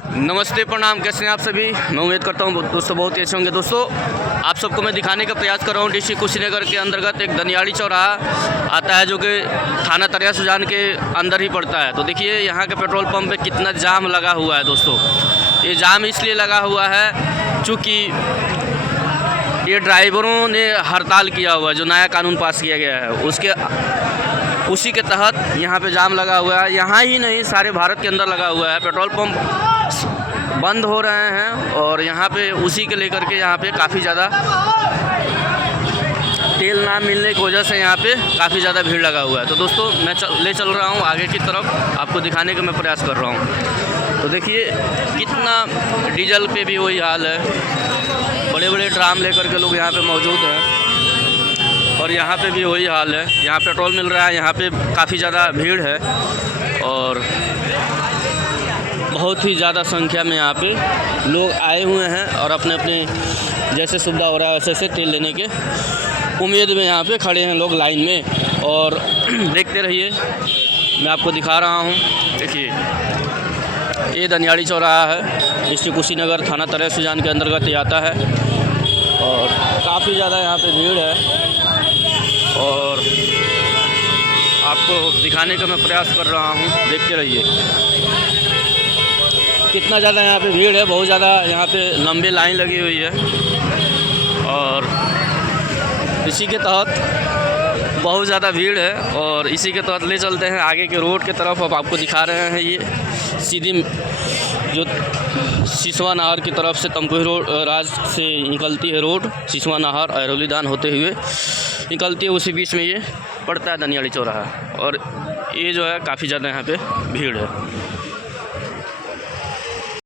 नमस्ते, प्रणाम। कैसे हैं आप सभी? मैं उम्मीद करता हूँ दोस्तों बहुत ही अच्छे होंगे। दोस्तों, आप सबको मैं दिखाने का प्रयास कर रहा हूँ डिस्ट्रिक्ट कुशीनगर के अंतर्गत एक दनियाड़ी चौराहा आता है जो कि थाना तरया सुजान के अंदर ही पड़ता है। तो देखिए यहाँ के पेट्रोल पंप पे कितना जाम लगा हुआ है। दोस्तों, ये जाम इसलिए लगा हुआ है चूँकि ये ड्राइवरों ने हड़ताल किया हुआ है, जो नया कानून पास किया गया है उसी के तहत यहाँ पे जाम लगा हुआ है। यहाँ ही नहीं, सारे भारत के अंदर लगा हुआ है। पेट्रोल पंप बंद हो रहे हैं और यहाँ पे उसी के लेकर के यहाँ पे काफ़ी ज़्यादा तेल ना मिलने की वजह से यहाँ पे काफ़ी ज़्यादा भीड़ लगा हुआ है। तो दोस्तों, मैं ले चल रहा हूँ आगे की तरफ, आपको दिखाने का मैं प्रयास कर रहा हूँ। तो देखिए कितना डीजल पे भी वही हाल है, बड़े बड़े ड्राम लेकर के लोग यहाँ पे मौजूद हैं और यहाँ पे भी वही हाल है। यहाँ पेट्रोल मिल रहा है, यहाँ पे काफ़ी ज़्यादा भीड़ है और बहुत ही ज़्यादा संख्या में यहाँ पे लोग आए हुए हैं और अपने अपने जैसे सुविधा हो रहा है वैसे तेल लेने के उम्मीद में यहाँ पे खड़े हैं लोग लाइन में। और देखते रहिए, मैं आपको दिखा रहा हूँ। देखिए ये दनियाड़ी चौराहा है, डिस्ट्रिक्ट कुशीनगर, थाना तरया सुजान के अंतर्गत ये आता है और काफ़ी ज़्यादा यहाँ पे भीड़ है और आपको दिखाने का मैं प्रयास कर रहा हूँ। देखते रहिए कितना ज़्यादा यहाँ पे भीड़ है, बहुत ज़्यादा यहाँ पे लंबी लाइन लगी हुई है और इसी के तहत बहुत ज़्यादा भीड़ है और इसी के तहत ले चलते हैं आगे के रोड के तरफ। अब आपको दिखा रहे हैं ये सीधी जो सिसवा नहर की तरफ से तमकुही रोड राज से निकलती है रोड, सिसवा नहर ऐरोलीदान होते हुए निकलती है, उसी बीच में ये पड़ता है दनियाड़ी चौराहा और ये जो है काफ़ी ज़्यादा यहाँ पे भीड़ है।